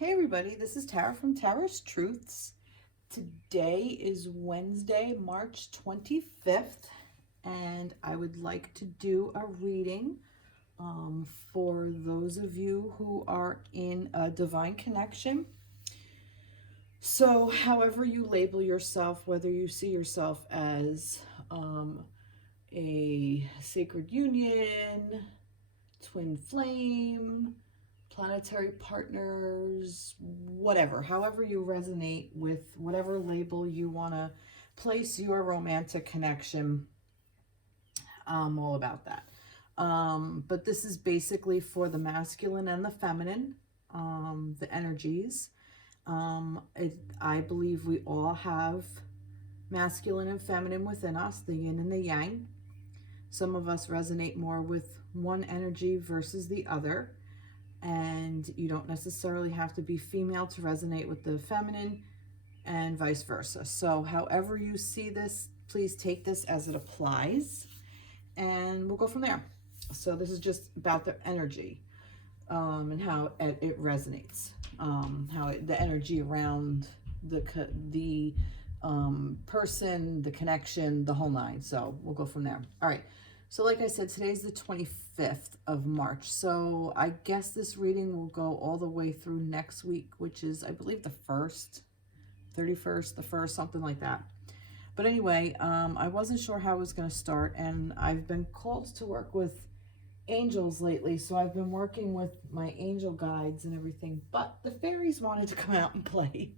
Hey everybody, this is Tara from Tara's Truths. Today is Wednesday, March 25th, and I would like to do a reading for those of you who are in a divine connection. So however you label yourself, whether you see yourself as a sacred union, twin flame, planetary partners, whatever, however you resonate with whatever label you want to place your romantic connection, I'm all about that. But this is basically for the masculine and the feminine, the energies. I believe we all have masculine and feminine within us, the yin and the yang. Some of us resonate more with one energy versus the other. And you don't necessarily have to be female to resonate with the feminine and vice versa. So however you see this, please take this as it applies and we'll go from there. So this is just about the energy and how it resonates, the energy around the person, the connection, the whole nine. So we'll go from there. All right. So like I said, today's the 25th of March. So I guess this reading will go all the way through next week, which is, I believe, the 1st, 31st, the 1st, something like that. But anyway, I wasn't sure how I was going to start, and I've been called to work with angels lately. So I've been working with my angel guides and everything, but the fairies wanted to come out and play.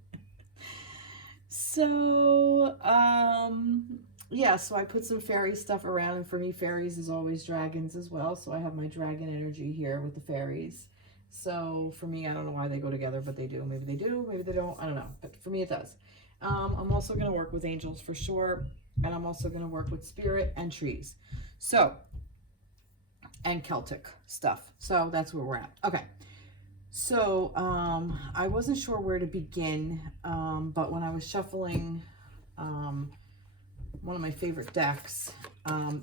So, yeah, so I put some fairy stuff around, and for me, fairies is always dragons as well. So I have my dragon energy here with the fairies. So for me, I don't know why they go together, but they do. Maybe they do, maybe they don't. I don't know. But for me, it does. I'm also going to work with angels for sure. And I'm also going to work with spirit and trees. So, and Celtic stuff. So that's where we're at. Okay. So I wasn't sure where to begin, but when I was shuffling one of my favorite decks,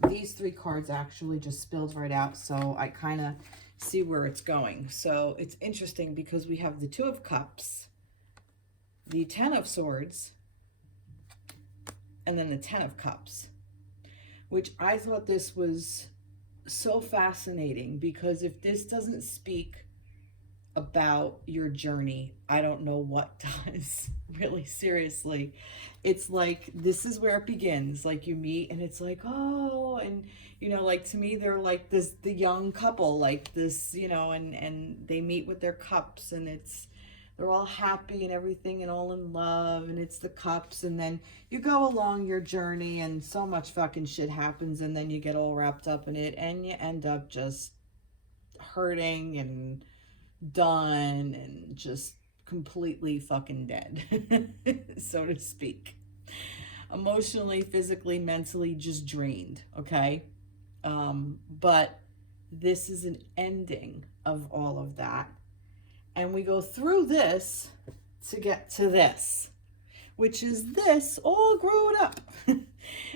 these three cards actually just spilled right out, so I kind of see where it's going. So it's interesting because we have the Two of Cups, the Ten of Swords, and then the Ten of Cups, which I thought this was so fascinating, because if this doesn't speak about your journey, I don't know what does. Really, seriously. It's like, this is where it begins. Like, you meet and it's like, oh, and you know, like, to me, they're like this, the young couple, like this, you know, and they meet with their cups, and they're all happy and everything and all in love, and it's the cups, and then you go along your journey and so much fucking shit happens, and then you get all wrapped up in it and you end up just hurting and done and just completely fucking dead, so to speak. Emotionally, physically, mentally, just drained, okay? But this is an ending of all of that. And we go through this to get to this, which is this all grown up.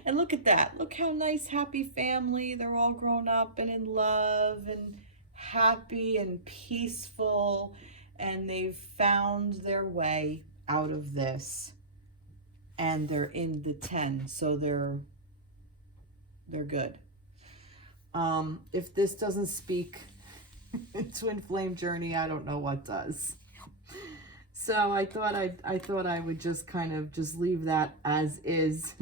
And look at that. Look how nice, happy family. They're all grown up and in love and happy and peaceful, and they've found their way out of this, and they're in the 10, so they're good. If this doesn't speak twin flame journey, I don't know what does. So I thought I would just kind of just leave that as is.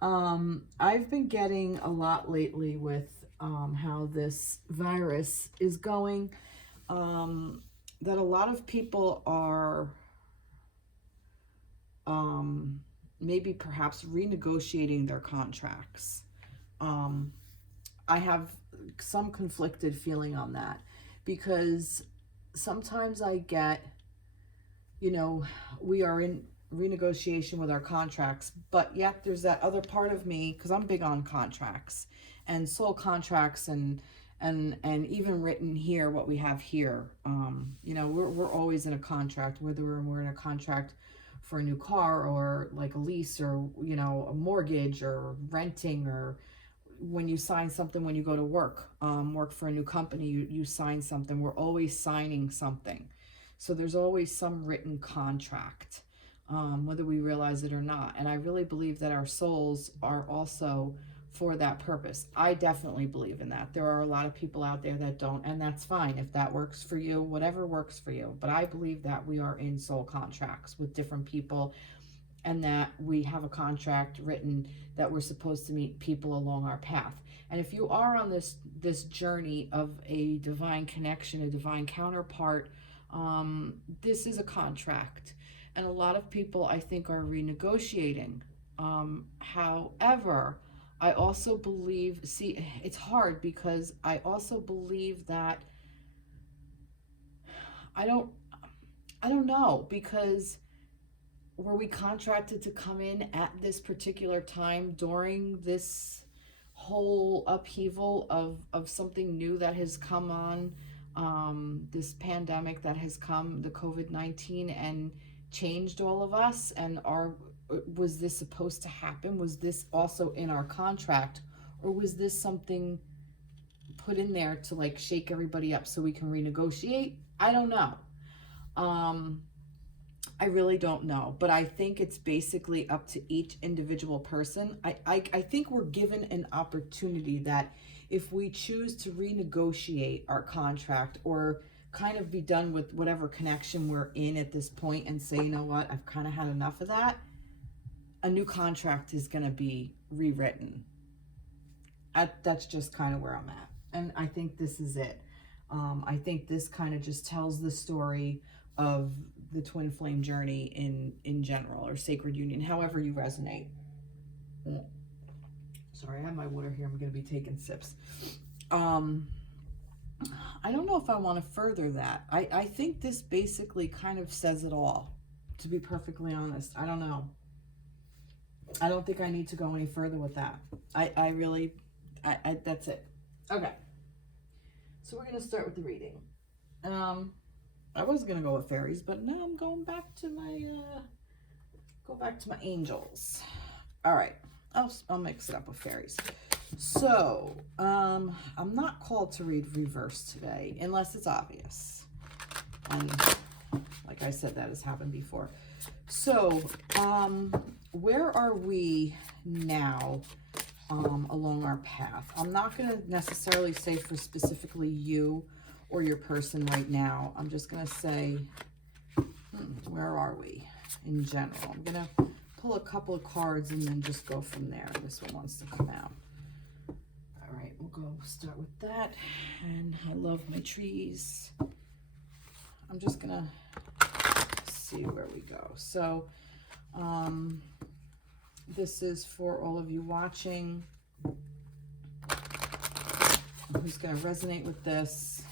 I've been getting a lot lately with how this virus is going, that a lot of people are maybe perhaps renegotiating their contracts. I have some conflicted feeling on that, because sometimes I get, you know, we are in renegotiation with our contracts, but yet there's that other part of me, because I'm big on contracts and soul contracts, and even written here, what we have here, you know, we're always in a contract, whether we're in a contract for a new car, or like a lease, or, you know, a mortgage, or renting, or when you sign something, when you go to work for a new company, you sign something. We're always signing something. So there's always some written contract, whether we realize it or not. And I really believe that our souls are also for that purpose. I definitely believe in that. There are a lot of people out there that don't, and that's fine. If that works for you, whatever works for you. But I believe that we are in soul contracts with different people, and that we have a contract written that we're supposed to meet people along our path. And if you are on this journey of a divine connection, a divine counterpart, this is a contract. And a lot of people, I think, are renegotiating. However, I also believe, see, it's hard because I also believe that I don't know, because were we contracted to come in at this particular time during this whole upheaval of something new that has come on, this pandemic that has come, the COVID-19, and changed all of us? And was this supposed to happen? Was this also in our contract, or was this something put in there to like shake everybody up so we can renegotiate? I don't know. I really don't know, but I think it's basically up to each individual person. I think we're given an opportunity that if we choose to renegotiate our contract, or kind of be done with whatever connection we're in at this point and say, you know what, I've kind of had enough of that, a new contract is going to be rewritten. That's just kind of where I'm at. And I think this is it. I think this kind of just tells the story of the twin flame journey in general, or sacred union, however you resonate. Sorry, I have my water here. I'm going to be taking sips. I don't know if I want to further that. I think this basically kind of says it all, to be perfectly honest. I don't know. I don't think I need to go any further with that. I really, that's it. Okay. So we're going to start with the reading. I was going to go with fairies, but now I'm going back to my, angels. All right. I'll mix it up with fairies. So, I'm not called to read reverse today, unless it's obvious. And like I said, that has happened before. So, where are we now along our path? I'm not going to necessarily say for specifically you or your person right now. I'm just going to say, where are we in general? I'm going to pull a couple of cards and then just go from there. This one wants to come out. All right, we'll go start with that. And I love my trees. I'm just going to see where we go. So, this is for all of you watching who's going to resonate with this.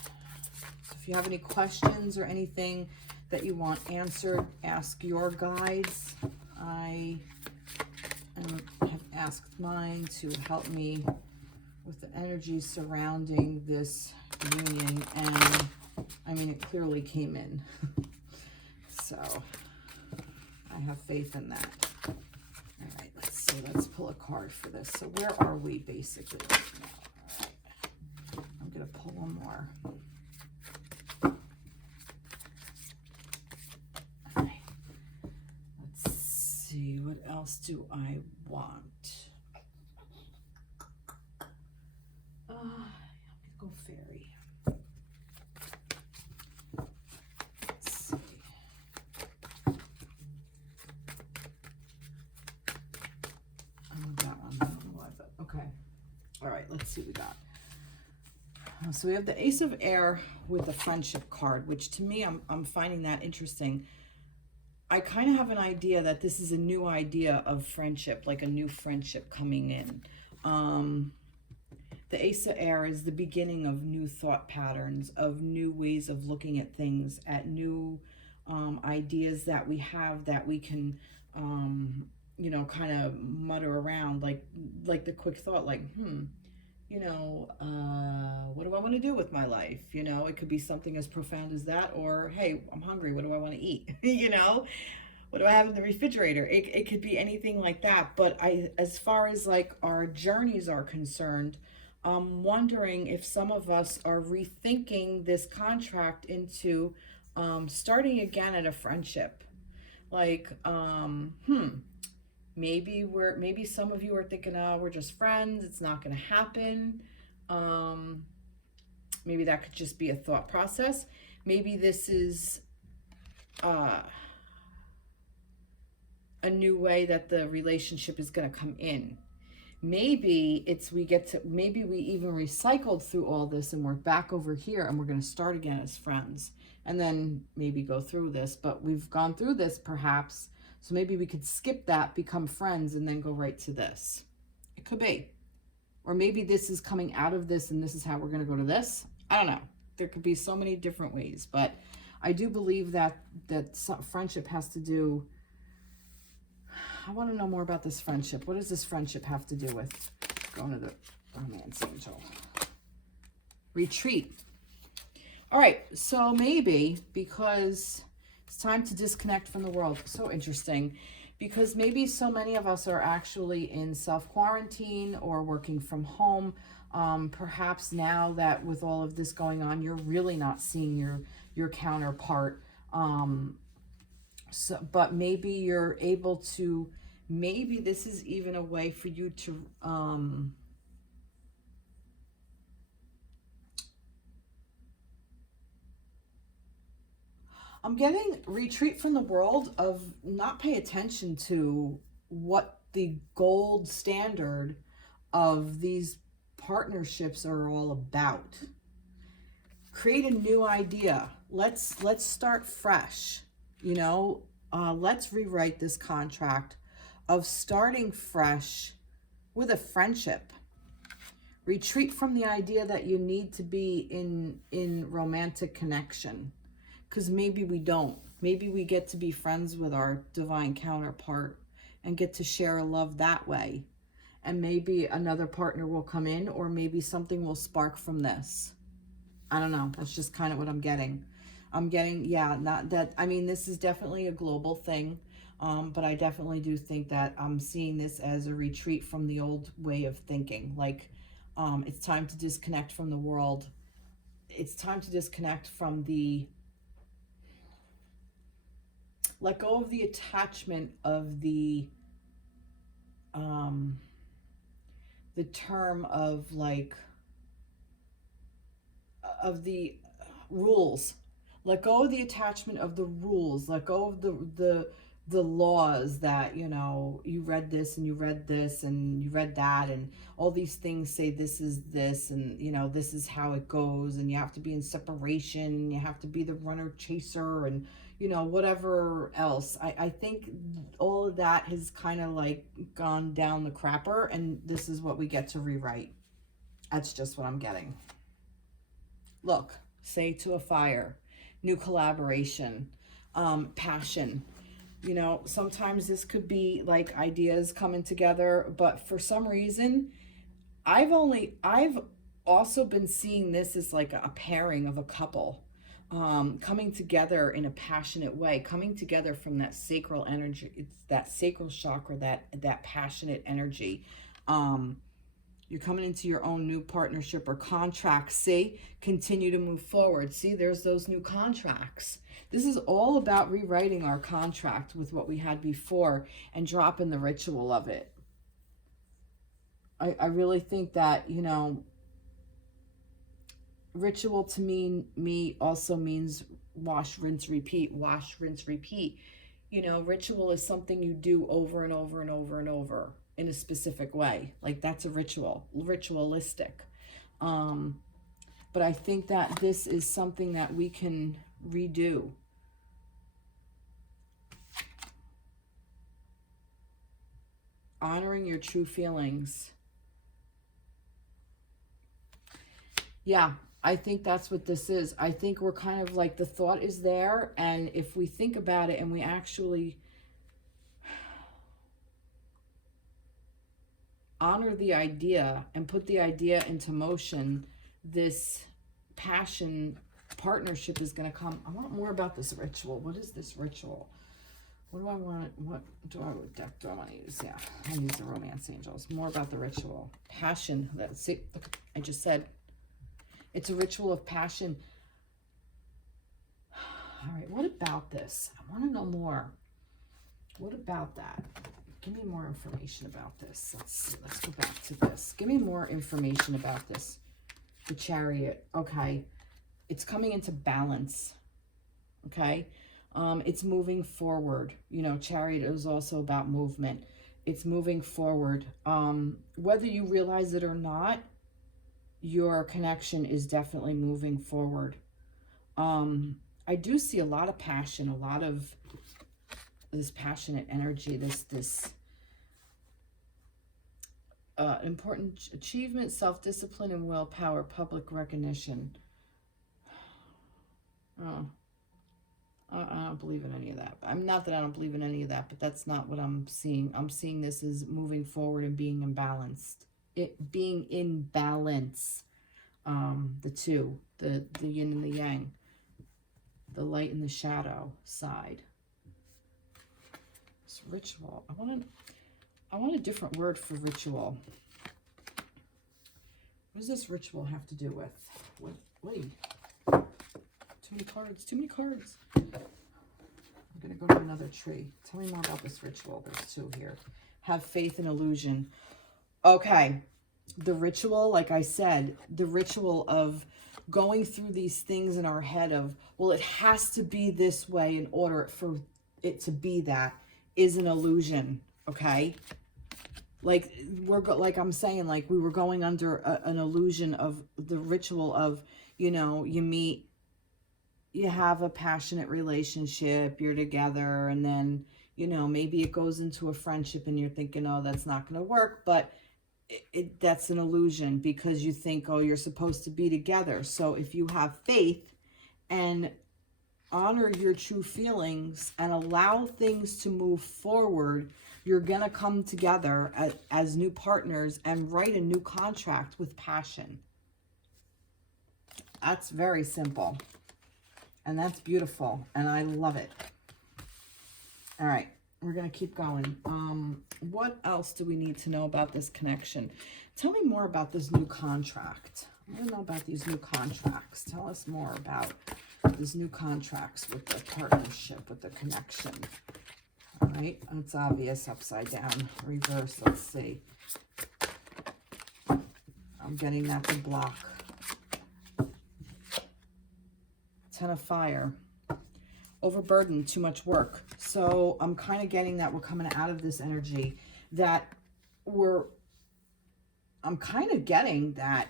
If you have any questions or anything that you want answered, ask your guides. I have asked mine to help me with the energy surrounding this union, and I mean, it clearly came in. So I have faith in that. All right, let's see. Let's pull a card for this. So where are we basically right now? All right. I'm going to pull one more. All right. Let's see. What else do I want? I'm going to go fairy. Let's see. That one. I don't know why, but okay. All right, let's see what we got. So we have the Ace of Air with the Friendship card, which to me, I'm finding that interesting. I kind of have an idea that this is a new idea of friendship, like a new friendship coming in. The Ace of Air is the beginning of new thought patterns, of new ways of looking at things, at new ideas that we have that we can, you know, kind of mutter around, like the quick thought, like, you know, what do I want to do with my life? You know, it could be something as profound as that, or, hey, I'm hungry. What do I want to eat? You know, what do I have in the refrigerator? It could be anything like that. But as far as like our journeys are concerned, I'm wondering if some of us are rethinking this contract into starting again at a friendship. Like, maybe some of you are thinking, oh, we're just friends, it's not going to happen. Maybe that could just be a thought process. Maybe this is a new way that the relationship is going to come in. Maybe maybe we even recycled through all this and we're back over here and we're going to start again as friends and then maybe go through this, but we've gone through this perhaps. So maybe we could skip that, become friends, and then go right to this. It could be. Or maybe this is coming out of this and this is how we're going to go to this. I don't know. There could be so many different ways, but I do believe that friendship has to do. I want to know more about this friendship. What does this friendship have to do with going to the romance angel? Retreat. All right, so maybe because it's time to disconnect from the world. So interesting, because maybe so many of us are actually in self-quarantine or working from home. Perhaps now that with all of this going on, you're really not seeing your counterpart. But maybe you're able to, maybe this is even a way for you to, I'm getting retreat from the world of not pay attention to what the gold standard of these partnerships are all about. Create a new idea. Let's start fresh. You know, let's rewrite this contract of starting fresh with a friendship. Retreat from the idea that you need to be in romantic connection, because maybe we don't. Maybe we get to be friends with our divine counterpart and get to share a love that way. And maybe another partner will come in, or maybe something will spark from this. I don't know. That's just kind of what I'm getting. Not that, I mean, this is definitely a global thing, but I definitely do think that I'm seeing this as a retreat from the old way of thinking. Like, it's time to disconnect from the world. It's time to disconnect from let go of the attachment of the term of like, of the rules. Let go of the attachment of the rules. Let go of the laws that, you know, you read this and you read this and you read that, and all these things say this is this, and, you know, this is how it goes, and you have to be in separation, and you have to be the runner chaser, and, you know, whatever else. I think all of that has kind of like gone down the crapper, and this is what we get to rewrite. That's just what I'm getting. Look, say to a fire, new collaboration, passion. You know, sometimes this could be like ideas coming together, but for some reason, I've also been seeing this as like a pairing of a couple, coming together in a passionate way, coming together from that sacral energy. It's that sacral chakra, that passionate energy. You're coming into your own new partnership or contract. See, continue to move forward. See, there's those new contracts. This is all about rewriting our contract with what we had before and dropping the ritual of it. I really think that, you know, ritual to me also means wash, rinse, repeat, wash, rinse, repeat. You know, ritual is something you do over and over and over and over in a specific way. Like, that's a ritual, ritualistic. But I think that this is something that we can redo. Honoring your true feelings. Yeah, I think that's what this is. I think we're kind of like, the thought is there, and if we think about it and we actually honor the idea and put the idea into motion, this passion partnership is going to come. I want more about this ritual. What is this ritual? What do I want? What deck do I want to use? Yeah, I'll use the romance angels. More about the ritual. Passion. That's it. Look, I just said it's a ritual of passion. All right, what about this? I want to know more. What about that? Give me more information about this. Let's see. Let's go back to this. Give me more information about this. The Chariot. Okay. It's coming into balance. Okay. It's moving forward. You know, Chariot is also about movement. It's moving forward. Whether you realize it or not, your connection is definitely moving forward. I do see a lot of passion, a lot of this passionate energy, this important achievement, self-discipline, and willpower, public recognition. Oh, I don't believe in any of that. I'm not that I don't believe in any of that, but that's not what I'm seeing. I'm seeing this as moving forward and being imbalanced. It being in balance. The two, the yin and the yang, the light and the shadow side. This ritual. I want a different word for ritual. What does this ritual have to do with? Wait. Too many cards. Too many cards. I'm going to go to another tree. Tell me more about this ritual. There's two here. Have faith and illusion. Okay. The ritual, like I said, the ritual of going through these things in our head of, well, it has to be this way in order for it to be that, is an illusion. Okay. Like like I'm saying, like we were going under an illusion of the ritual of, you know, you meet, you have a passionate relationship, you're together, and then, you know, maybe it goes into a friendship and you're thinking, oh, that's not going to work. But that's an illusion because you think, oh, you're supposed to be together. So if you have faith and honor your true feelings and allow things to move forward, you're going to come together as new partners and write a new contract with passion. That's very simple. And that's beautiful. And I love it. All right. We're going to keep going. What else do we need to know about this connection? Tell me more about this new contract. I want to know about these new contracts. Tell us more about these new contracts with the partnership, with the connection. All right. It's obvious. Upside down. Reverse. Let's see. I'm getting that to block. Ten of Fire. Overburdened, too much work. So I'm kind of getting that we're coming out of this energy that I'm kind of getting that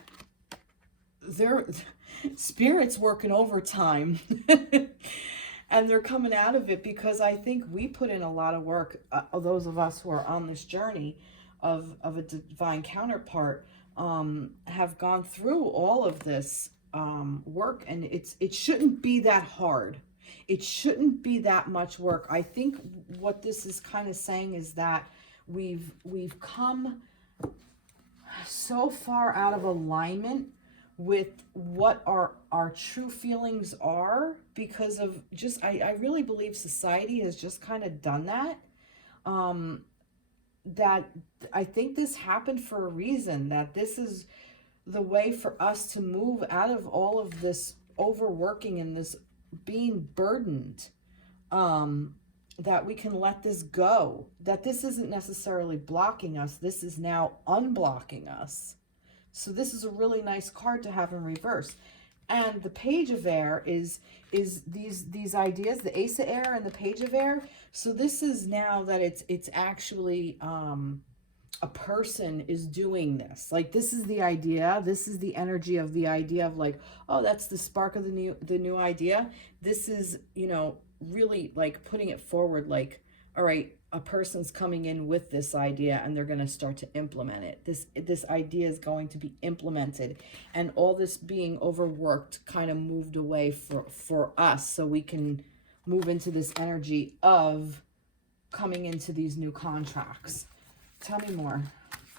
Spirit's working overtime and they're coming out of it because I think we put in a lot of work, those of us who are on this journey of a divine counterpart have gone through all of this work, and it shouldn't be that hard. It shouldn't be that much work. I think what this is kind of saying is that we've come so far out of alignment with what our true feelings are because of just, I really believe society has just kind of done that. That I think this happened for a reason, that this is the way for us to move out of all of this overworking and this being burdened, that we can let this go, that this isn't necessarily blocking us, this is now unblocking us. So this is a really nice card to have in reverse. And the Page of Air is these ideas, the Ace of Air and the Page of Air. So this is now that it's actually a person is doing this. Like, this is the idea. This is the energy of the idea of like, oh, that's the spark of the new idea. This is, you know, really like putting it forward like, all right, a person's coming in with this idea and they're going to start to implement it. This idea is going to be implemented, and all this being overworked kind of moved away for us so we can move into this energy of coming into these new contracts. Tell me more.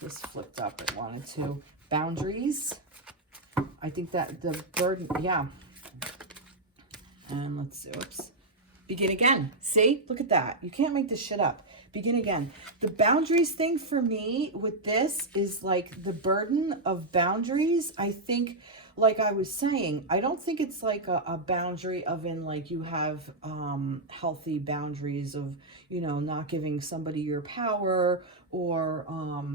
This flipped up. It wanted to. Boundaries. I think that the burden, yeah. And let's see. Oops. Begin again. See? Look at that. You can't make this shit up. Begin again. The boundaries thing for me with this is like the burden of boundaries. I think, like I was saying, I don't think it's like a boundary of in like you have healthy boundaries of, you know, not giving somebody your power or,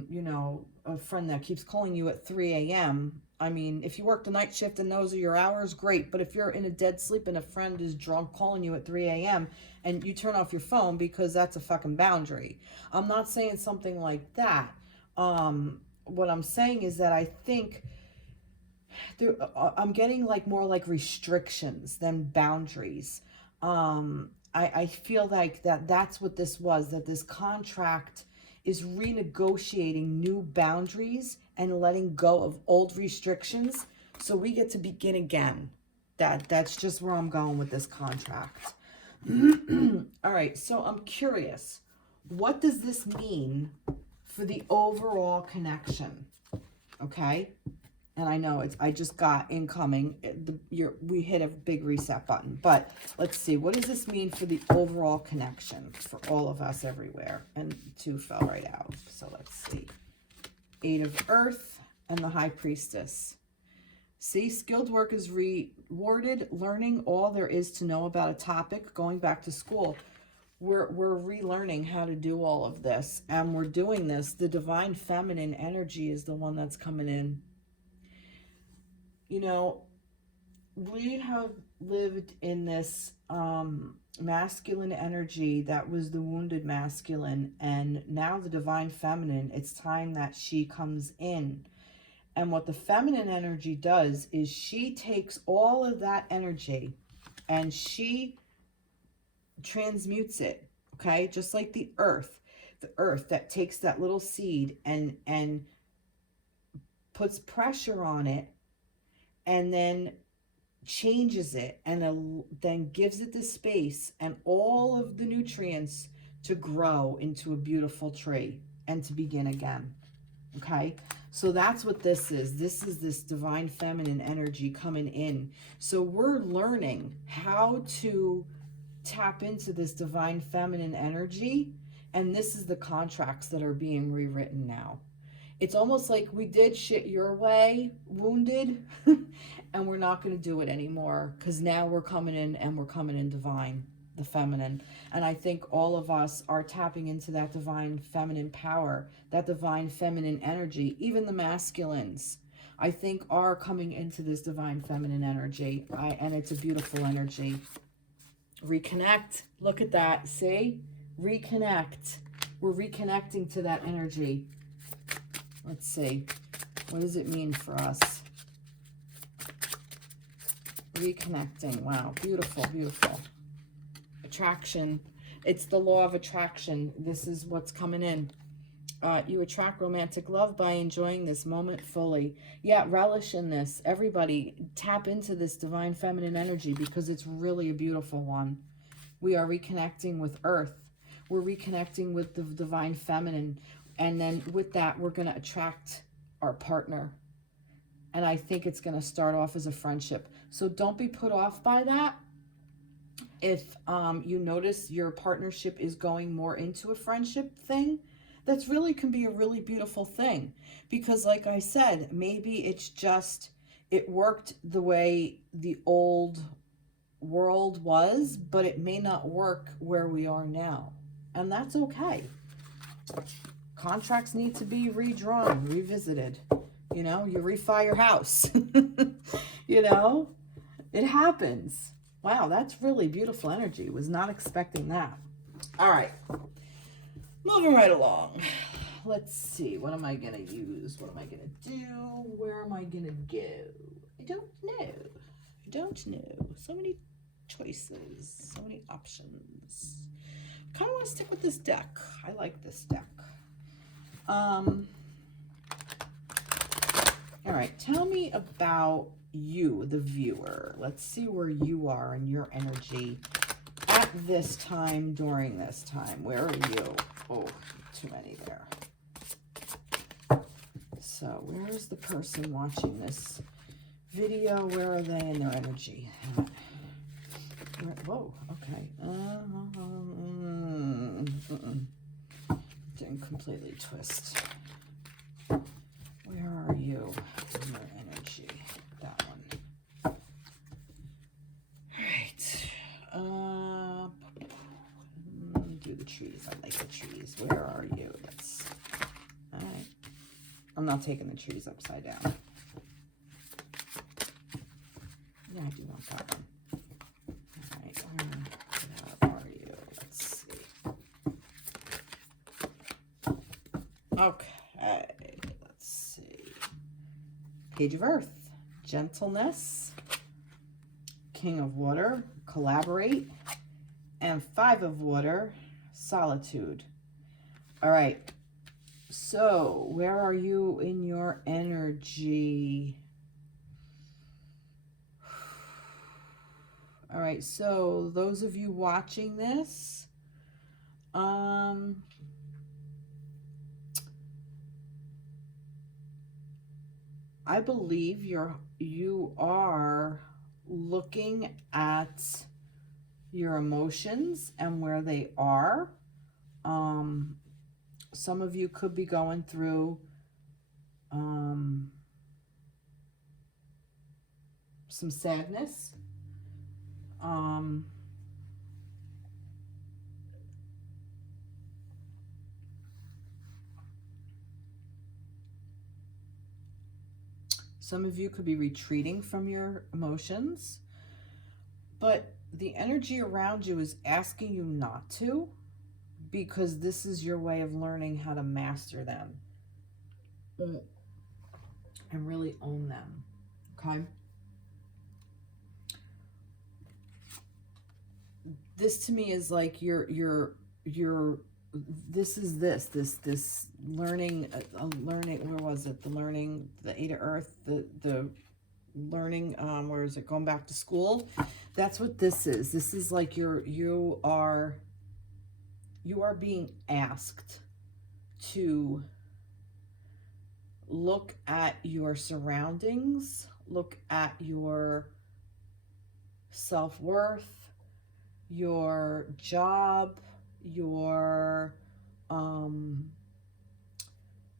you know, a friend that keeps calling you at 3 a.m. I mean, if you work the night shift and those are your hours, great. But if you're in a dead sleep and a friend is drunk calling you at 3 a.m. and you turn off your phone because that's a fucking boundary. I'm not saying something like that. What I'm saying is that I think I'm getting like more like restrictions than boundaries. I feel like that's what this was, that this contract is renegotiating new boundaries and letting go of old restrictions so we get to begin again. That's just where I'm going with this contract. All right, so I'm curious, what does this mean for the overall connection? Okay, and I know I just got incoming. We hit a big reset button, but let's see. What does this mean for the overall connection for all of us everywhere? And 2 fell right out. So let's see. 8 of Earth and the High Priestess. See, skilled work is rewarded, learning all there is to know about a topic, going back to school. We're relearning how to do all of this, and we're doing this. The divine feminine energy is the one that's coming in. You know, we have lived in this masculine energy that was the wounded masculine, and now the divine feminine, it's time that she comes in. And what the feminine energy does is she takes all of that energy and she transmutes it, okay? Just like the earth that takes that little seed and puts pressure on it and then changes it and then gives it the space and all of the nutrients to grow into a beautiful tree and to begin again. Okay, so that's what this is. This is this divine feminine energy coming in. So we're learning how to tap into this divine feminine energy, and this is the contracts that are being rewritten now. It's almost like we did shit your way, wounded, and we're not going to do it anymore because now we're coming in and we're coming in divine, the feminine. And I think all of us are tapping into that divine feminine power, that divine feminine energy. Even the masculines, I think, are coming into this divine feminine energy. And it's a beautiful energy. Reconnect. Look at that. See? Reconnect. We're reconnecting to that energy. Let's see. What does it mean for us? Reconnecting. Wow. Beautiful, beautiful. Attraction. It's the law of attraction. This is what's coming in. You attract romantic love by enjoying this moment fully. Yeah, relish in this. Everybody tap into this divine feminine energy because it's really a beautiful one. We are reconnecting with Earth. We're reconnecting with the divine feminine. And then with that, we're going to attract our partner. And I think it's going to start off as a friendship. So don't be put off by that. If you notice your partnership is going more into a friendship thing, that's really can be a really beautiful thing. Because like I said, maybe it's just, it worked the way the old world was, but it may not work where we are now. And that's okay. Contracts need to be redrawn, revisited. You know, you refi your house. You know, it happens. Wow, that's really beautiful energy. Was not expecting that. All right. Moving right along. Let's see. What am I going to use? What am I going to do? Where am I going to go? I don't know. I don't know. So many choices. So many options. I kind of want to stick with this deck. I like this deck. All right. Tell me about you, the viewer. Let's see where you are in your energy at this time, during this time. Where are you? Oh, too many there. So where is the person watching this video? Where are they in their energy? Whoa, okay. Didn't completely twist. Where are you in your energy? That one. All right. Do the trees. I like the trees. Where are you? All right. I'm not taking the trees upside down. Yeah, I do want that one. All right. Where are you? Let's see. Okay. Let's see. Page of Earth. Gentleness. King of Water. Collaborate. And Five of Water. Solitude. All right. So, where are you in your energy? All right, so those of you watching this, I believe you are looking at your emotions and where they are. Some of you could be going through some sadness. Some of you could be retreating from your emotions, but the energy around you is asking you not to, because this is your way of learning how to master them and really own them. Okay? This to me is like this learning, where was it? The learning, the Eight of Earth, the learning, where is it? Going back to school. That's what this is. This is like you are being asked to look at your surroundings, look at your self-worth, your job, your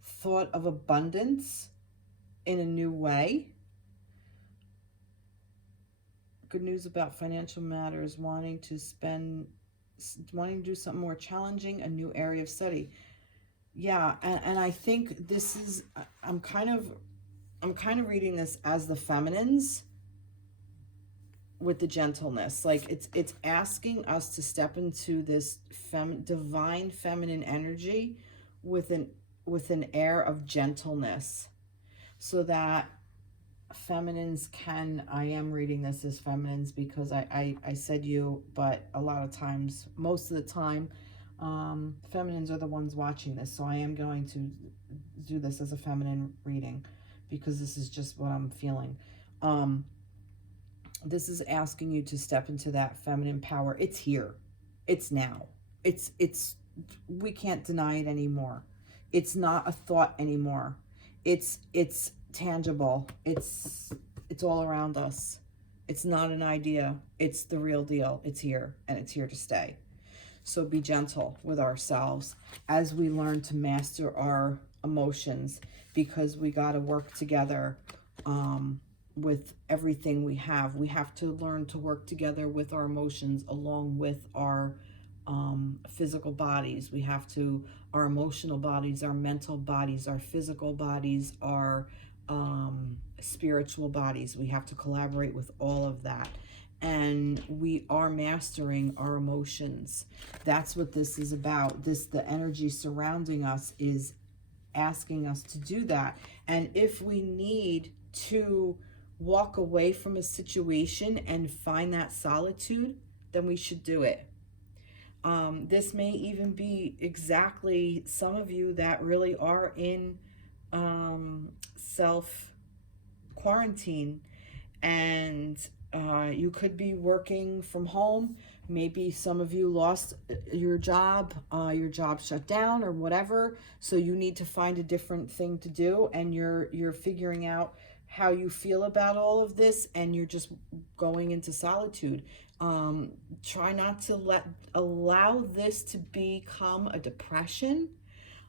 thought of abundance in a new way. Good news about financial matters, wanting to do something more challenging, a new area of study. Yeah, and I think this is, I'm kind of reading this as the feminines with the gentleness. Like it's asking us to step into this divine feminine energy with an air of gentleness, so that feminines can, I am reading this as feminines because I said you, but a lot of times, most of the time, feminines are the ones watching this, so I am going to do this as a feminine reading because this is just what I'm feeling. This is asking you to step into that feminine power. It's here. It's now. It's we can't deny it anymore. It's not a thought anymore. It's tangible. It's all around us. It's not an idea. It's the real deal. It's here, and it's here to stay. So be gentle with ourselves as we learn to master our emotions, because we got to work together with everything we have. We have to learn to work together with our emotions along with our physical bodies. We have to, our emotional bodies, our mental bodies, our physical bodies, our spiritual bodies. We have to collaborate with all of that. And we are mastering our emotions. That's what this is about. The energy surrounding us is asking us to do that. And if we need to walk away from a situation and find that solitude, then we should do it. This may even be exactly some of you that really are in self-quarantine, and you could be working from home. Maybe some of you lost your job shut down or whatever, so you need to find a different thing to do, and you're figuring out how you feel about all of this, and you're just going into solitude. Try not to allow this to become a depression,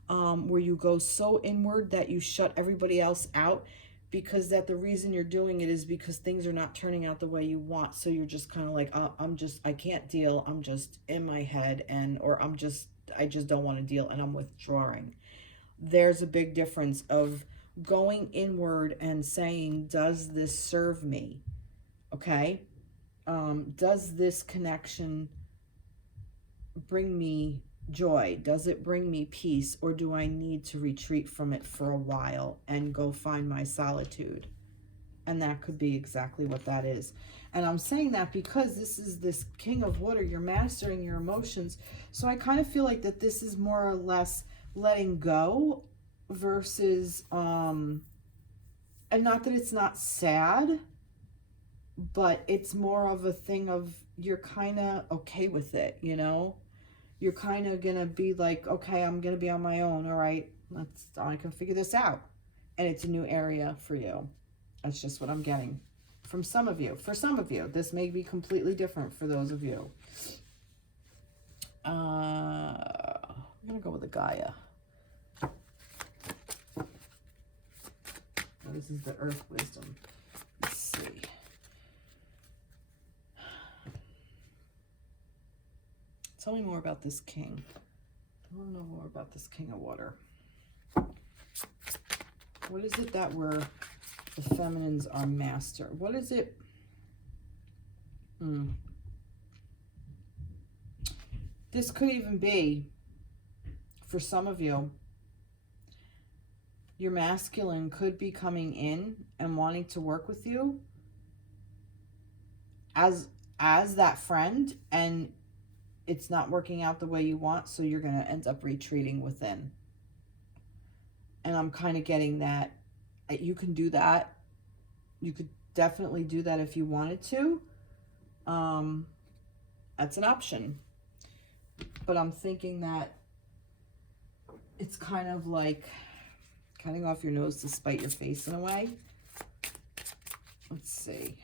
where you go so inward that you shut everybody else out, because that the reason you're doing it is because things are not turning out the way you want. So you're just kind of like, oh, I can't deal. I'm just in my head, or I just don't want to deal, and I'm withdrawing. There's a big difference of going inward and saying, does this serve me? Okay. Does this connection bring me joy? Does it bring me peace? Or do I need to retreat from it for a while and go find my solitude? And that could be exactly what that is. And I'm saying that because this is this King of Water. You're mastering your emotions. So I kind of feel like that this is more or less letting go versus, and not that it's not sad, but it's more of a thing of you're kind of okay with it, you know? You're kind of going to be like, okay, I'm going to be on my own. All right, I can figure this out. And it's a new area for you. That's just what I'm getting from some of you. For some of you, this may be completely different for those of you. I'm going to go with the Gaia. This is the Earth Wisdom. Let's see. Tell me more about this king. I want to know more about this King of Water. What is it that the feminines are master? What is it? This could even be, for some of you, your masculine could be coming in and wanting to work with you as that friend, and it's not working out the way you want, so you're going to end up retreating within. And I'm kind of getting that you can do that. You could definitely do that if you wanted to. That's an option. But I'm thinking that it's kind of like cutting off your nose to spite your face in a way. Let's see.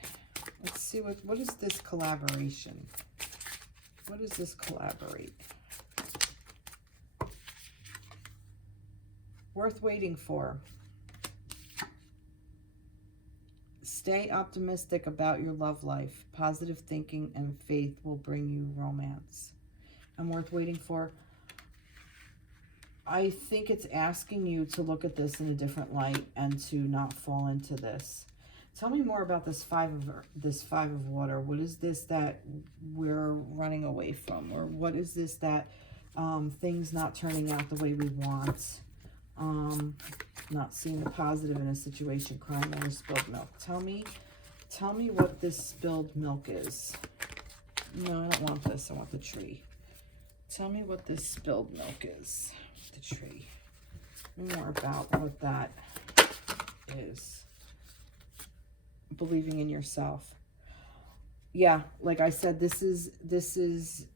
Let's see what is this collaboration? What does this collaborate? Worth waiting for. Stay optimistic about your love life. Positive thinking and faith will bring you romance. And worth waiting for. I think it's asking you to look at this in a different light and to not fall into this. Tell me more about this five of water. What is this that we're running away from? Or what is this that things not turning out the way we want? Not seeing the positive in a situation, crying over spilled milk. Tell me what this spilled milk is. No, I don't want this. I want the tree. Tell me what this spilled milk is. The tree. More about what that is. Believing in yourself. Yeah, like I said, this is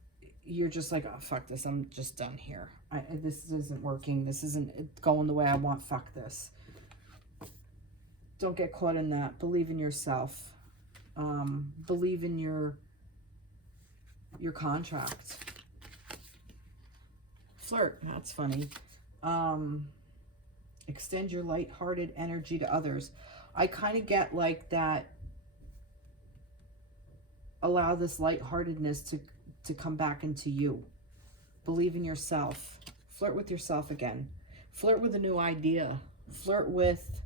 you're just like, oh, fuck this, I'm just done here. This isn't working, this isn't going the way I want, fuck this. Don't get caught in that. Believe in yourself. Believe in your contract. Flirt, that's funny. Extend your lighthearted energy to others. I kind of get like that. Allow this lightheartedness to come back into you. Believe in yourself. Flirt with yourself again. Flirt with a new idea. Flirt with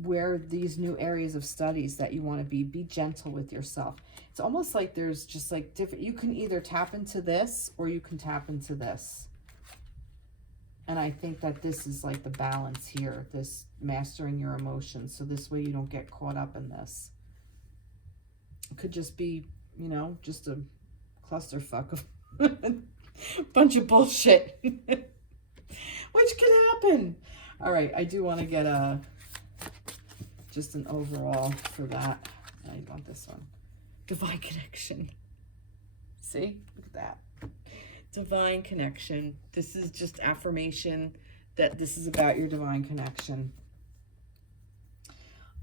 where these new areas of studies that you want to be. Be gentle with yourself. It's almost like there's just like different. You can either tap into this or you can tap into this. And I think that this is like the balance here, this mastering your emotions. So this way you don't get caught up in this. It could just be, you know, just a clusterfuck of a bunch of bullshit, which can happen. All right, I do want to get just an overall for that. I want this one. Divine connection. See? Look at that. Divine connection. This is just affirmation that this is about your divine connection.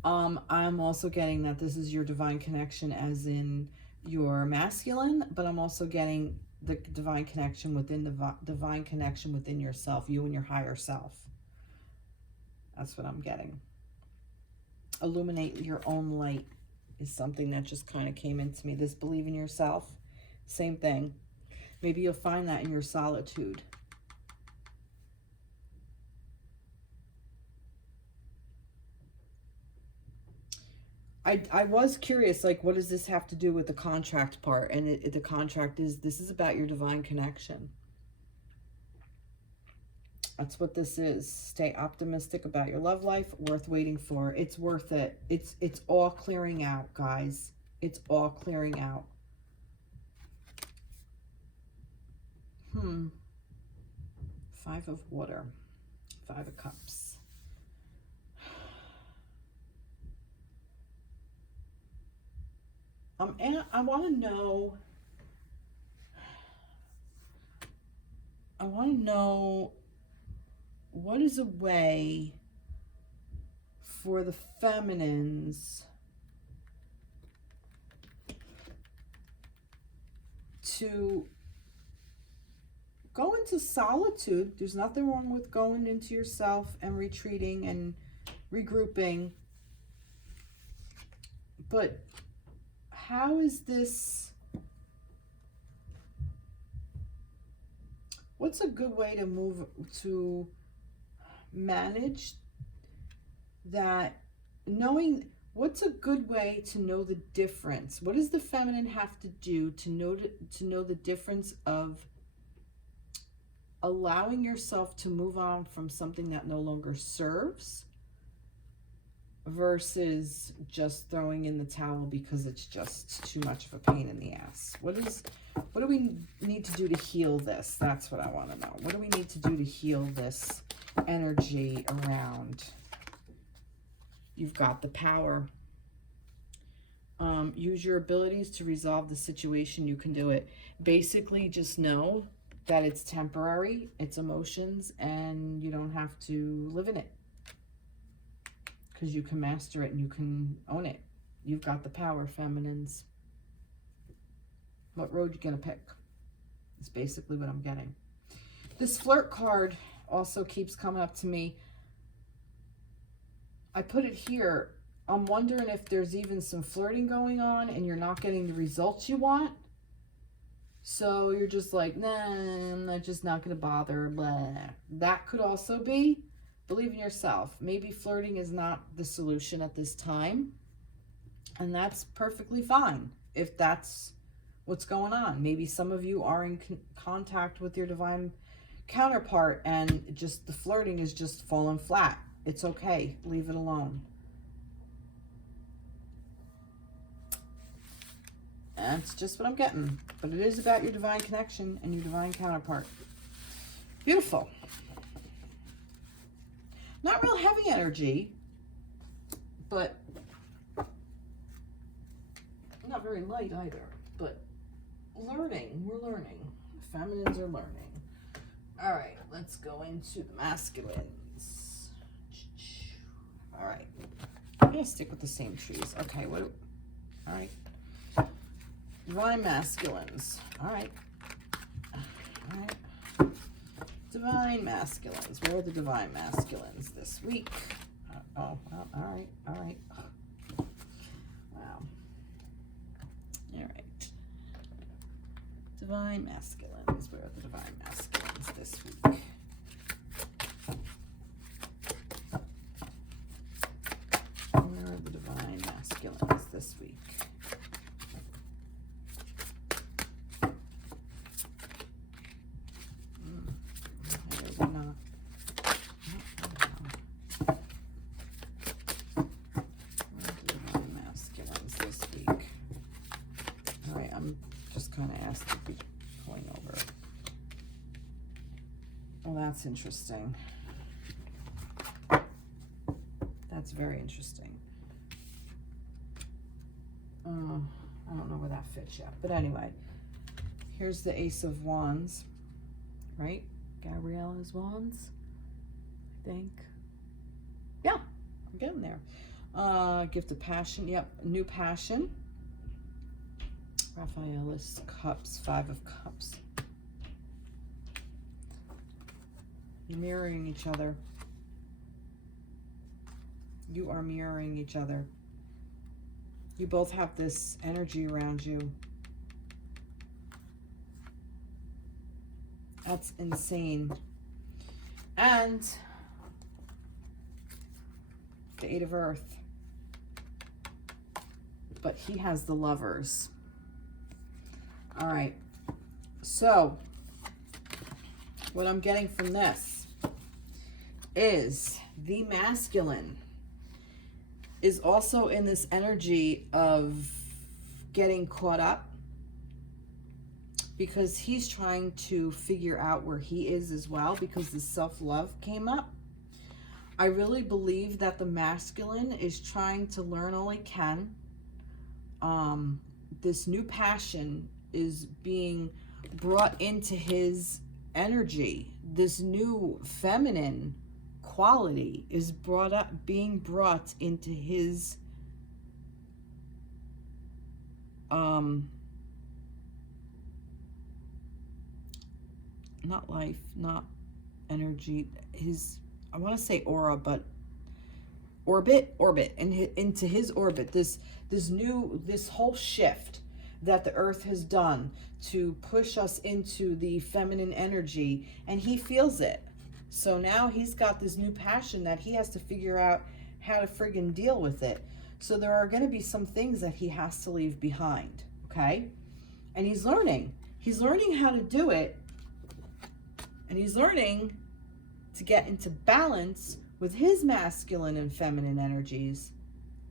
I'm also getting that this is your divine connection as in your masculine, but I'm also getting the divine connection within the divine connection within yourself, you and your higher self. That's what I'm getting. Illuminate your own light is something that just kind of came into me. This believe in yourself, same thing. Maybe you'll find that in your solitude. I was curious, like, what does this have to do with the contract part? And the contract is, this is about your divine connection. That's what this is. Stay optimistic about your love life. Worth waiting for. It's worth it. It's all clearing out, guys. It's all clearing out. 5 of water. 5 of cups. And I want to know. What is a way for the feminines to go into solitude? There's nothing wrong with going into yourself and retreating and regrouping. But how is this? What's a good way to move to manage that? Knowing, what's a good way to know the difference? What does the feminine have to do to know the difference of allowing yourself to move on from something that no longer serves versus just throwing in the towel because it's just too much of a pain in the ass? What do we need to do to heal this? That's what I want to know. What do we need to do to heal this energy around? You've got the power. Use your abilities to resolve the situation. You can do it. Basically, just know that it's temporary, it's emotions, and you don't have to live in it. Because you can master it and you can own it. You've got the power, feminines. What road you gonna pick? It's basically what I'm getting. This flirt card also keeps coming up to me. I put it here. I'm wondering if there's even some flirting going on and you're not getting the results you want. So you're just like, nah, I'm just not gonna bother, blah. That could also be. Believe in yourself. Maybe flirting is not the solution at this time. And that's perfectly fine if that's what's going on. Maybe some of you are in contact with your divine counterpart and just the flirting is just falling flat. It's okay. Leave it alone. That's just what I'm getting. But it is about your divine connection and your divine counterpart. Beautiful. Not real heavy energy, but not very light either. But learning, we're learning. Feminines are learning. All right, let's go into the masculines. All right, I'm gonna stick with the same trees. Okay, all right. Divine masculines. All right. All right. Divine masculines. Where are the divine masculines this week? Oh, well, all right, all right. Wow. All right. Divine masculines. Where are the divine masculines this week? Where are the divine masculines this week? That's interesting. That's very interesting. I don't know where that fits yet. But anyway, here's the Ace of Wands, right? Gabrielle's Wands, I think. Yeah, I'm getting there. Gift of passion. Yep. New passion. Raphaelis cups. 5 of cups. You're mirroring each other. You are mirroring each other. You both have this energy around you. That's insane. And the 8 of Earth. But he has the Lovers. All right. So, what I'm getting from this is the masculine is also in this energy of getting caught up, because he's trying to figure out where he is as well, because the self-love came up. I really believe that the masculine is trying to learn all he can. This new passion is being brought into his energy. This new feminine quality is being brought into his not life, not energy, his, I want to say aura, but orbit, and into his orbit. This whole shift that the earth has done to push us into the feminine energy, and he feels it. So now he's got this new passion that he has to figure out how to friggin' deal with it. So there are going to be some things that he has to leave behind, okay? And he's learning how to do it, and he's learning to get into balance with his masculine and feminine energies,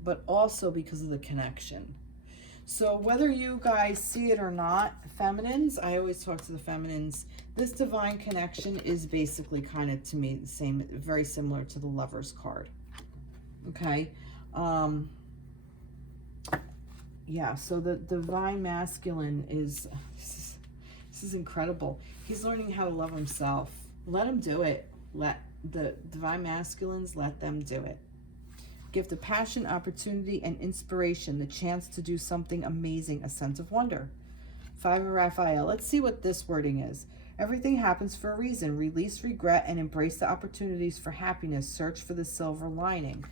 but also because of the connection. So whether you guys see it or not, feminines, I always talk to the feminines, this divine connection is basically kind of, to me, the same, very similar to the Lovers card. Okay. Yeah, so the divine masculine is, this is incredible. He's learning how to love himself. Let him do it. Let the divine masculines, let them do it. Gift of passion, opportunity, and inspiration. The chance to do something amazing. A sense of wonder. 5 of Raphael. Let's see what this wording is. Everything happens for a reason. Release regret and embrace the opportunities for happiness. Search for the silver lining.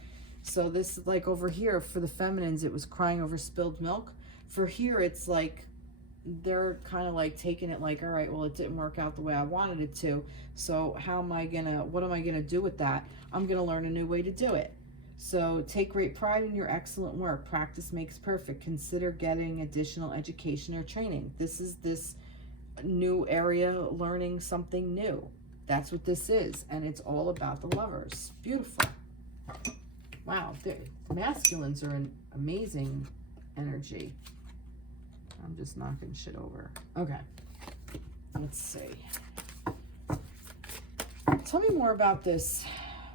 So this, like over here, for the feminines, it was crying over spilled milk. For here, it's like they're kind of like taking it like, all right, well, it didn't work out the way I wanted it to. So what am I gonna do with that? I'm gonna learn a new way to do it. So take great pride in your excellent work. Practice makes perfect. Consider getting additional education or training. This is this new area, learning something new. That's what this is. And it's all about the Lovers. Beautiful. Wow. The masculines are an amazing energy. I'm just knocking shit over. Okay. Let's see. Tell me more about this.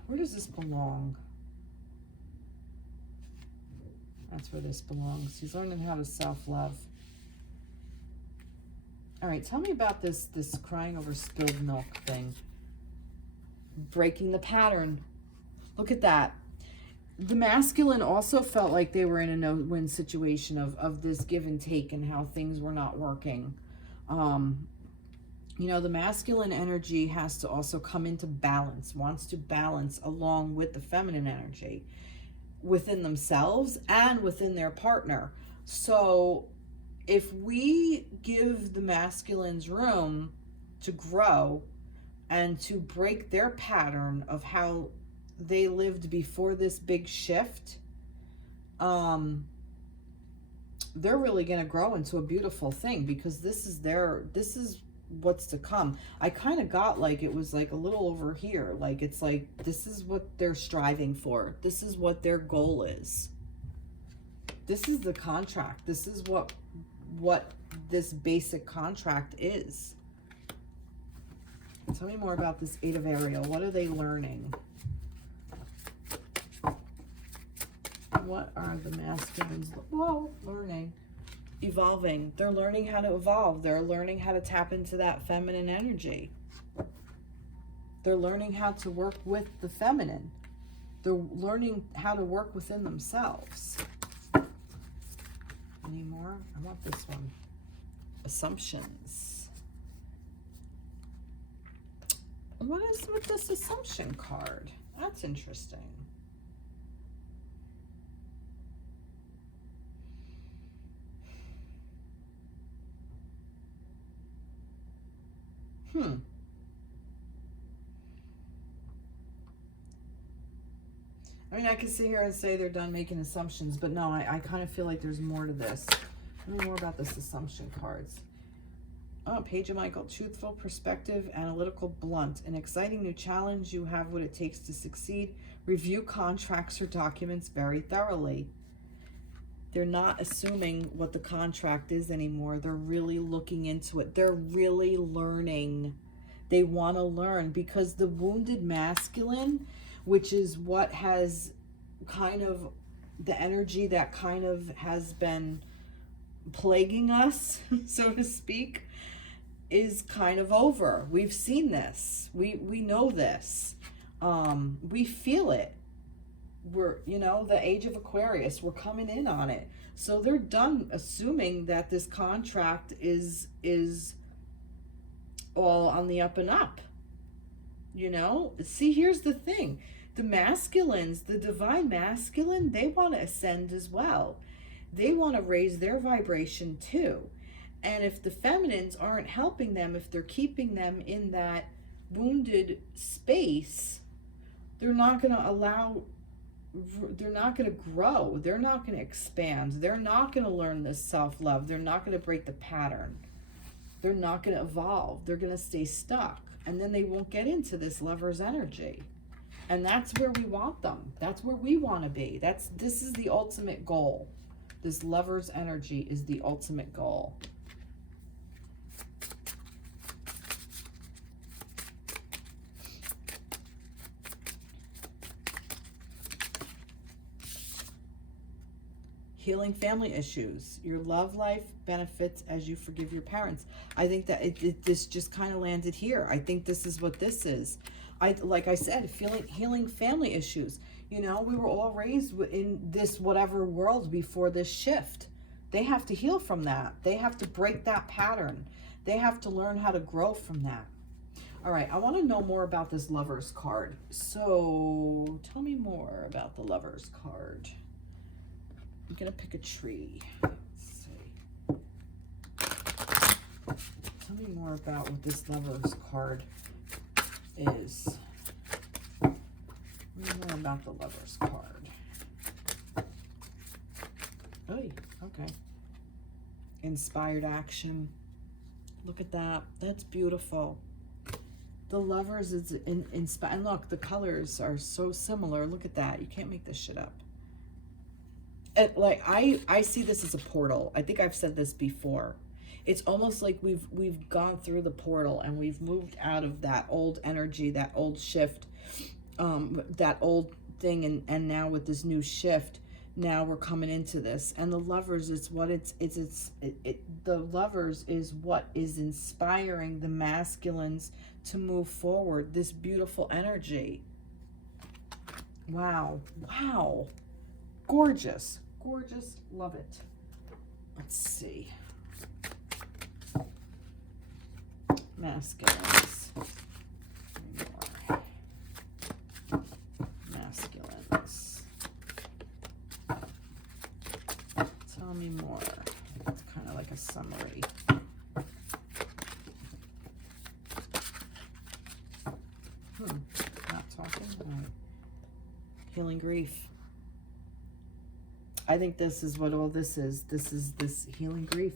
Where does this belong? That's where this belongs. He's learning how to self-love. All right, tell me about this crying over spilled milk thing. Breaking the pattern. Look at that. The masculine also felt like they were in a no-win situation of this give and take and how things were not working. You know, the masculine energy has to also come into balance, wants to balance along with the feminine energy within themselves and within their partner. So if we give the masculines room to grow and to break their pattern of how they lived before this big shift, they're really going to grow into a beautiful thing, because this is what's to come. I kind of got like it was like a little over here, like it's like this is what they're striving for. This is what their goal is. This is the contract. This is what this basic contract is. Tell me more about this 8 of Ariel. What are they learning? What are the masculines learning? Evolving. They're learning how to evolve. They're learning how to tap into that feminine energy. They're learning how to work with the feminine. They're learning how to work within themselves. Any more? I want this one. Assumptions. What is with this assumption card? That's interesting. I mean, I can sit here and say they're done making assumptions, but no, I kind of feel like there's more to this. Tell me more about this assumption cards. Oh, Page of Michael, truthful, perspective, analytical, blunt. An exciting new challenge. You have what it takes to succeed. Review contracts or documents very thoroughly. They're not assuming what the contract is anymore. They're really looking into it. They're really learning. They want to learn, because the wounded masculine, which is what has kind of the energy that kind of has been plaguing us, so to speak, is kind of over. We've seen this. We know this. We feel it. We're, you know, the age of Aquarius, we're coming in on it. So they're done assuming that this contract is all on the up and up. You know, see, here's the thing. The masculines, the divine masculine, they want to ascend as well. They want to raise their vibration too. And if the feminines aren't helping them, if they're keeping them in that wounded space, they're not going to allow, they're not going to grow. They're not going to expand. They're not going to learn this self-love. They're not going to break the pattern. They're not going to evolve. They're going to stay stuck. And then they won't get into this lover's energy. And that's where we want them. That's where we want to be. This is the ultimate goal. This lover's energy is the ultimate goal. Healing family issues. Your love life benefits as you forgive your parents. I think that this just kind of landed here. I think this is what this is. Like I said, healing family issues. You know, we were all raised in this whatever world before this shift. They have to heal from that. They have to break that pattern. They have to learn how to grow from that. All right, I want to know more about this Lover's card. So tell me more about the Lover's card. I'm going to pick a tree. Let's see. Tell me more about what this Lover's card is. Tell me more about the Lover's card. Oh, okay. Inspired action. Look at that. That's beautiful. The Lovers is inspired. And look, the colors are so similar. Look at that. You can't make this shit up. Like I see this as a portal. I think I've said this before. It's almost like we've gone through the portal and we've moved out of that old energy, that old shift, that old thing, and now with this new shift, now we're coming into this. And the Lovers is what the Lovers is what is inspiring the masculines to move forward. This beautiful energy. Wow. Wow. Gorgeous. Gorgeous. Love it. Let's see. Masculines. Masculines. Tell me more. It's kind of like a summary. Not talking. All right. Healing grief. I think this is what all this is. This is this healing grief.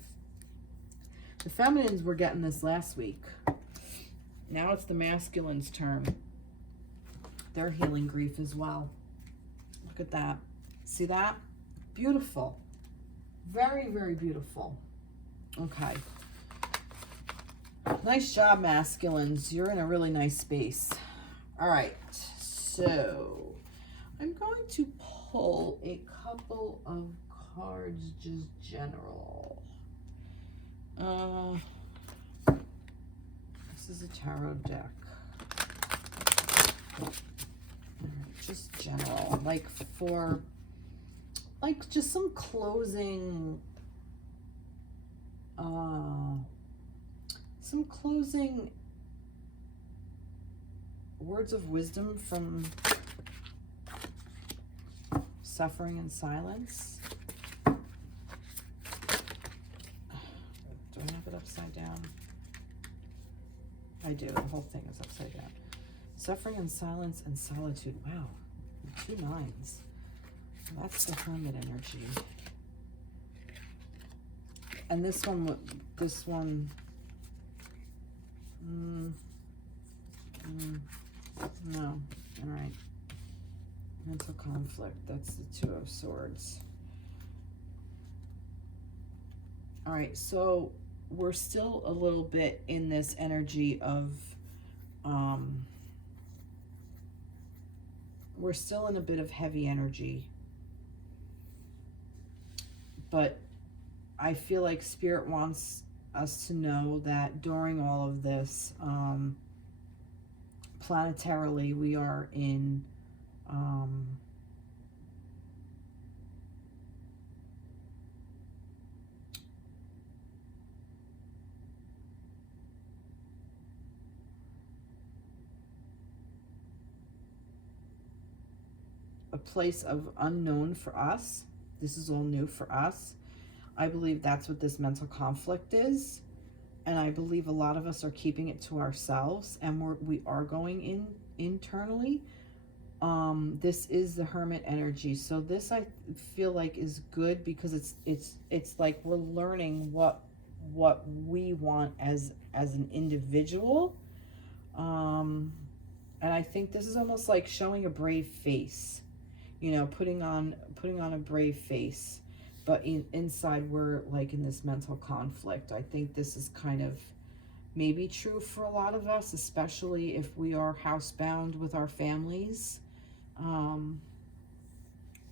The feminines were getting this last week. Now it's the masculines' turn. They're healing grief as well. Look at that. See that? Beautiful. Very, very beautiful. Okay. Nice job, masculines. You're in a really nice space. All right. So I'm going to pull a couple of cards, just general. This is a tarot deck. Just general, like for, like just some closing, words of wisdom from Suffering in Silence. Do I have it upside down? I do. The whole thing is upside down. Suffering in Silence and Solitude. Wow. 2 9s. That's the Hermit energy. And this one, no. All right. Mental conflict. That's the 2 of Swords. All right. So we're still a little bit in this energy of, we're still in a bit of heavy energy. But I feel like Spirit wants us to know that during all of this, planetarily, we are in a place of unknown for us. This is all new for us. I believe that's what this mental conflict is. And I believe a lot of us are keeping it to ourselves, and we are going in internally. This is the Hermit energy. So this, I feel like, is good because it's like we're learning what we want as an individual. And I think this is almost like showing a brave face, you know, putting on a brave face. But inside we're like in this mental conflict. I think this is kind of maybe true for a lot of us, especially if we are housebound with our families,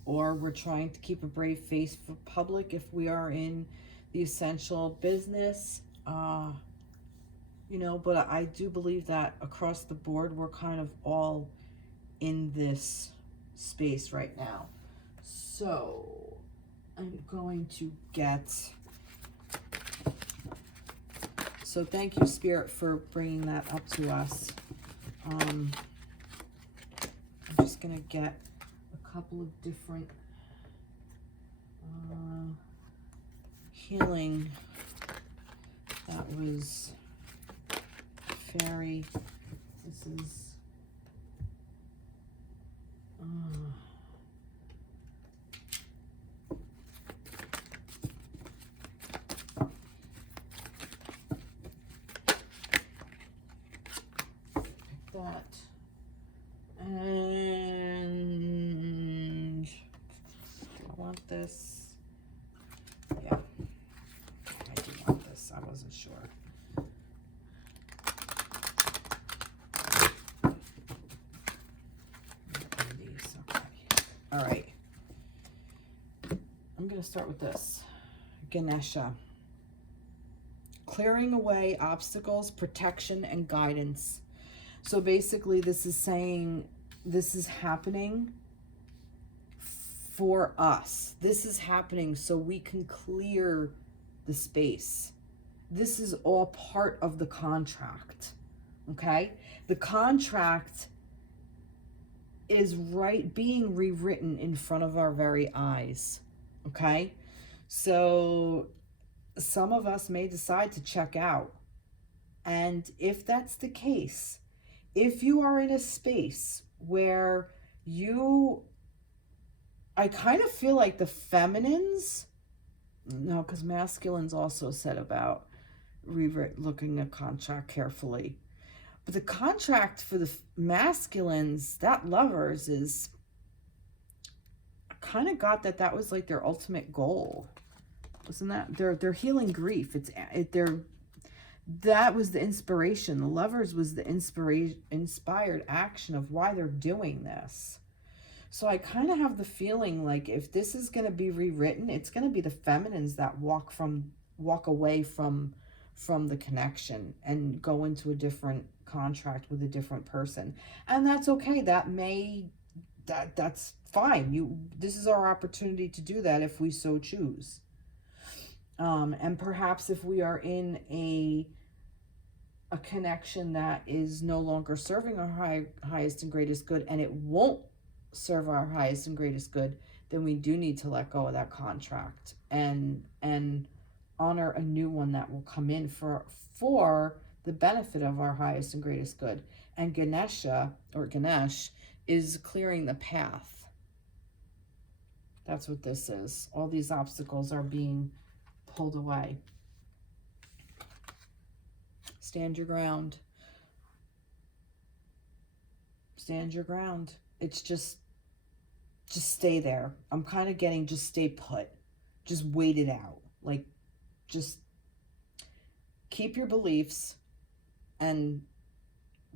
or we're trying to keep a brave face for public if we are in the essential business, you know. But I do believe that across the board we're kind of all in this space right now. So I'm going to get, so thank you, Spirit, for bringing that up to us. I'm just going to get a couple of different healing. That was fairy. This is that, and I want this. Yeah, I do want this. I wasn't sure. These, okay. All right. I'm going to start with this. Ganesha. Clearing away obstacles, protection, and guidance. So basically this is saying this is happening for us. This is happening so we can clear the space. This is all part of the contract, okay? The contract is being rewritten in front of our very eyes, okay? So some of us may decide to check out. And if that's the case, if you are in a space where I kind of feel like the feminines, no, because masculines also said about looking at contract carefully. But the contract for the masculines, that Lovers, is, I kind of got that was like their ultimate goal. Wasn't that? They're healing grief. That was the inspiration. The Lovers was the inspired action of why they're doing this. So I kind of have the feeling like if this is going to be rewritten, it's going to be the feminines that walk away from the connection and go into a different contract with a different person. And that's okay. That may that's fine. This is our opportunity to do that if we so choose. And perhaps if we are in a connection that is no longer serving our highest and greatest good, and it won't serve our highest and greatest good, then we do need to let go of that contract and honor a new one that will come in for the benefit of our highest and greatest good. And Ganesh is clearing the path. That's what this is. All these obstacles are being pulled away. Stand your ground. Stand your ground. It's just stay there. I'm kind of getting just stay put. Just wait it out. Like, just keep your beliefs and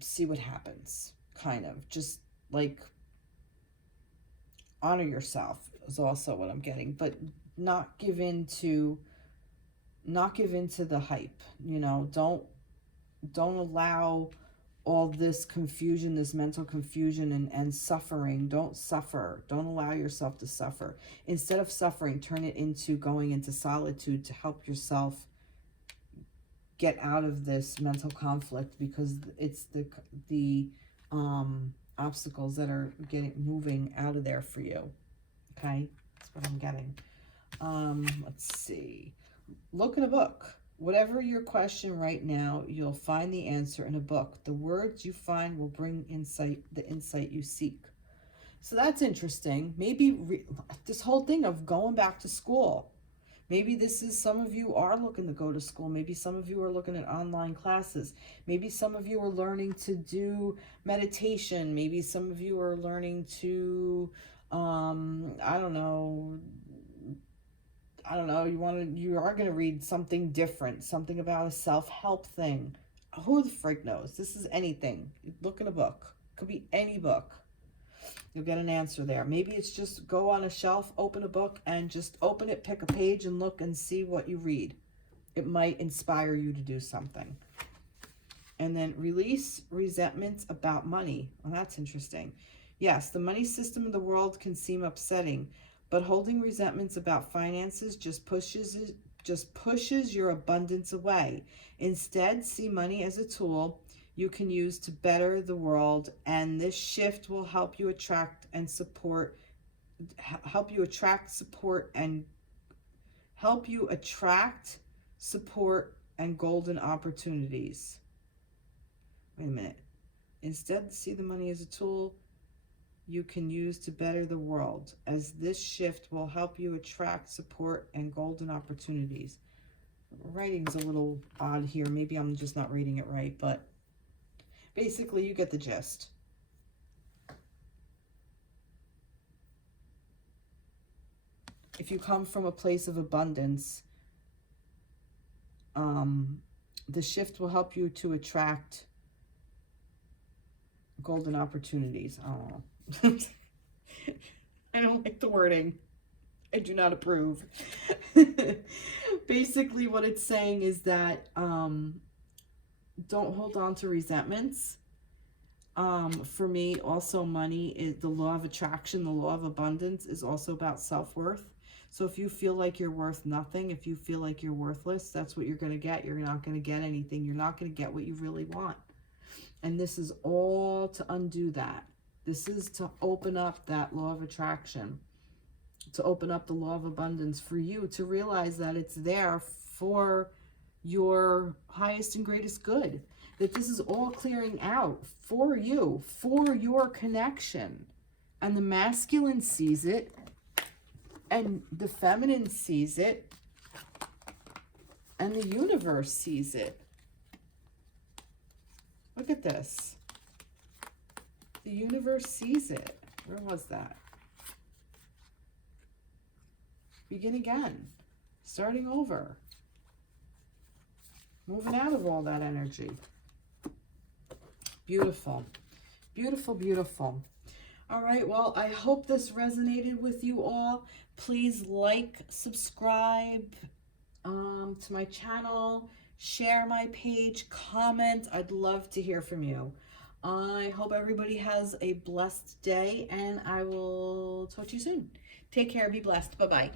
see what happens. Kind of. Just like honor yourself is also what I'm getting. But not give in to the hype. You know, don't allow all this confusion, this mental confusion and suffering. Don't suffer. Don't allow yourself to suffer. Instead of suffering, turn it into going into solitude to help yourself get out of this mental conflict, because it's the obstacles that are moving out of there for you. Okay? That's what I'm getting. Let's see. Look in a book. Whatever your question right now, you'll find the answer in a book. The words you find will bring the insight you seek. So that's interesting. Maybe this whole thing of going back to school. Maybe this is, some of you are looking to go to school. Maybe some of you are looking at online classes. Maybe some of you are learning to do meditation. Maybe some of you are learning to, I don't know, you are going to read something different, something about a self-help thing. Who the frick knows? This is anything. Look in a book. Could be any book. You'll get an answer there. Maybe it's just go on a shelf, open a book, and just open it, pick a page, and look and see what you read. It might inspire you to do something. And then release resentments about money. Well, that's interesting. Yes, the money system of the world can seem upsetting, but holding resentments about finances just pushes your abundance away. Instead, see money as a tool you can use to better the world, and this shift will help you attract support and golden opportunities. Wait a minute. Instead, see the money as a tool you can use to better the world, as this shift will help you attract support and golden opportunities. Writing's a little odd here. Maybe I'm just not reading it right, but basically you get the gist. If you come from a place of abundance, the shift will help you to attract golden opportunities. I don't know. I don't like the wording. I do not approve. Basically what it's saying is that don't hold on to resentments. For me, also money is the law of attraction. The law of abundance is also about self-worth. So if you feel like you're worth nothing, if you feel like you're worthless, that's what you're going to get. You're not going to get anything. You're not going to get what you really want. And this is all to undo that. This is to open up that law of attraction, to open up the law of abundance for you, to realize that it's there for your highest and greatest good, that this is all clearing out for you, for your connection. And the masculine sees it, and the feminine sees it, and the universe sees it. Look at this. The universe sees it. Where was that? Begin again. Starting over. Moving out of all that energy. Beautiful. Beautiful, beautiful. All right, well, I hope this resonated with you all. Please like, subscribe to my channel, share my page, comment. I'd love to hear from you. I hope everybody has a blessed day, and I will talk to you soon. Take care. Be blessed. Bye-bye.